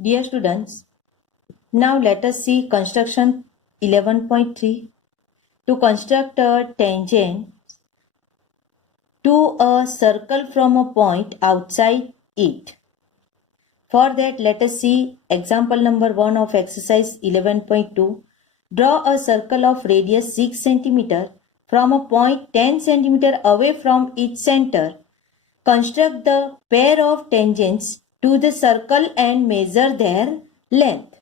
Dear students, now let us see construction 11.3. To construct a tangent to a circle from a point outside it. For that, let us see example number 1 of exercise 11.2. Draw a circle of radius 6 cm from a point 10 cm away from its center. Construct the pair of tangents to the circle and measure their length.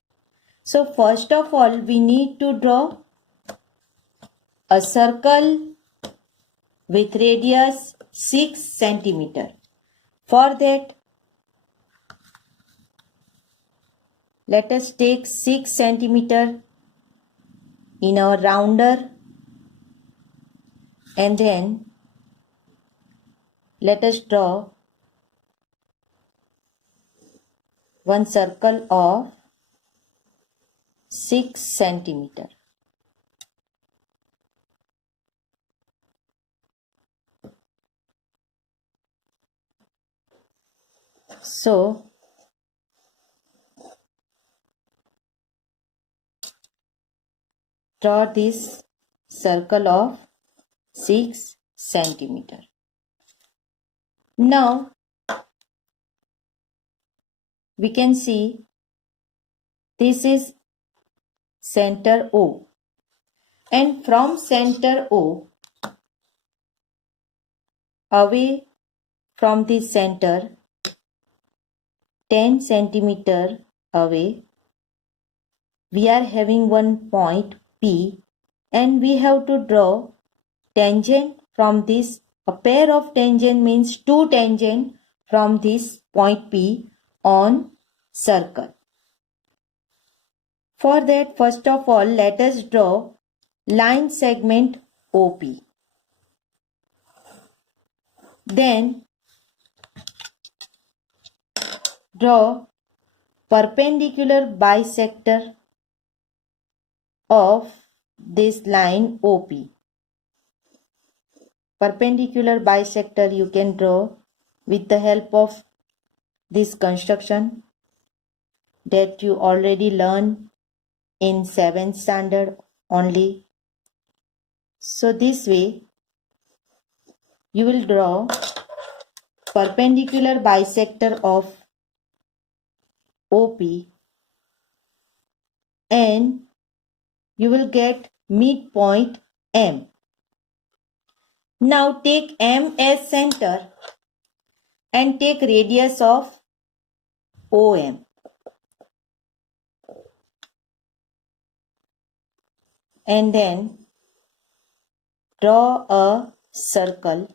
So first of all, we need to draw a circle with radius 6 cm. For that, let us take 6 cm in our rounder and then let us draw one circle of 6 cm. So, draw this circle of 6 cm. Now, we can see this is center O, and from center O away from the center 10 centimeter away we are having one point P, and we have to draw tangent from this. A pair of tangent means two tangent from this point P on circle. For that, first of all, let us draw line segment OP. Then draw perpendicular bisector of this line OP. Perpendicular bisector you can draw with the help of this construction that you already learned in 7th standard only. So this way you will draw perpendicular bisector of OP and you will get midpoint M. Now take M as center and take radius of OM. And then draw a circle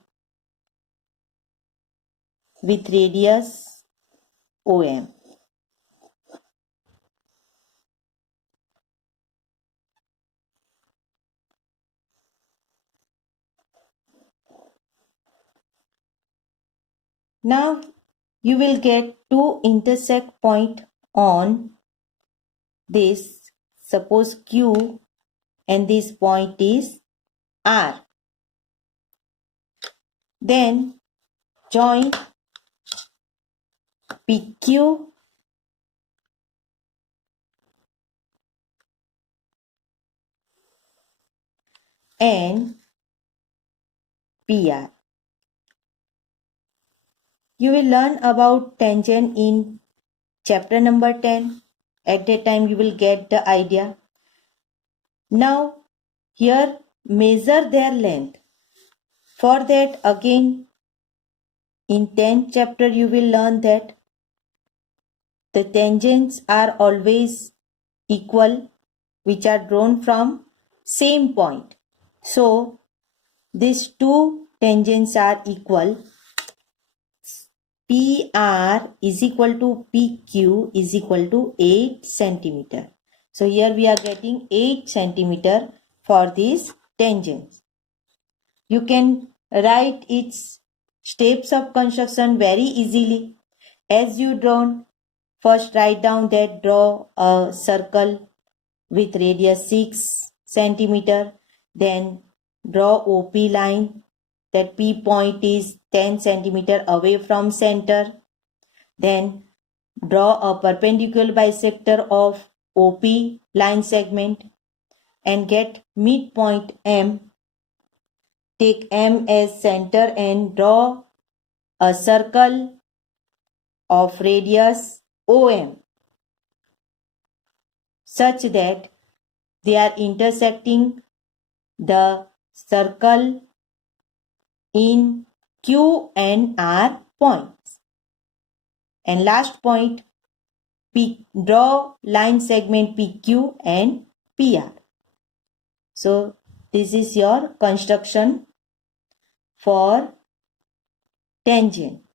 with radius OM. Now you will get two intersect point on this. Suppose Q and this point is R. Then join PQ and PR. You will learn about tangent in chapter number 10. At that time you will get the idea. Now here measure their length. For that again in 10th chapter you will learn that the tangents are always equal which are drawn from same point. So these two tangents are equal. PR is equal to PQ is equal to 8 centimeter. So here we are getting 8 centimeter for these tangents. You can write its steps of construction very easily. As you drawn, first write down that draw a circle with radius 6 centimeter. Then draw OP line. That P point is 10 centimeter away from center. Then Draw a perpendicular bisector of OP line segment and get midpoint M. Take M as center and draw a circle of radius OM such that they are intersecting the circle in Q and R points. And last point, draw line segment PQ and PR. So this is your construction for tangent.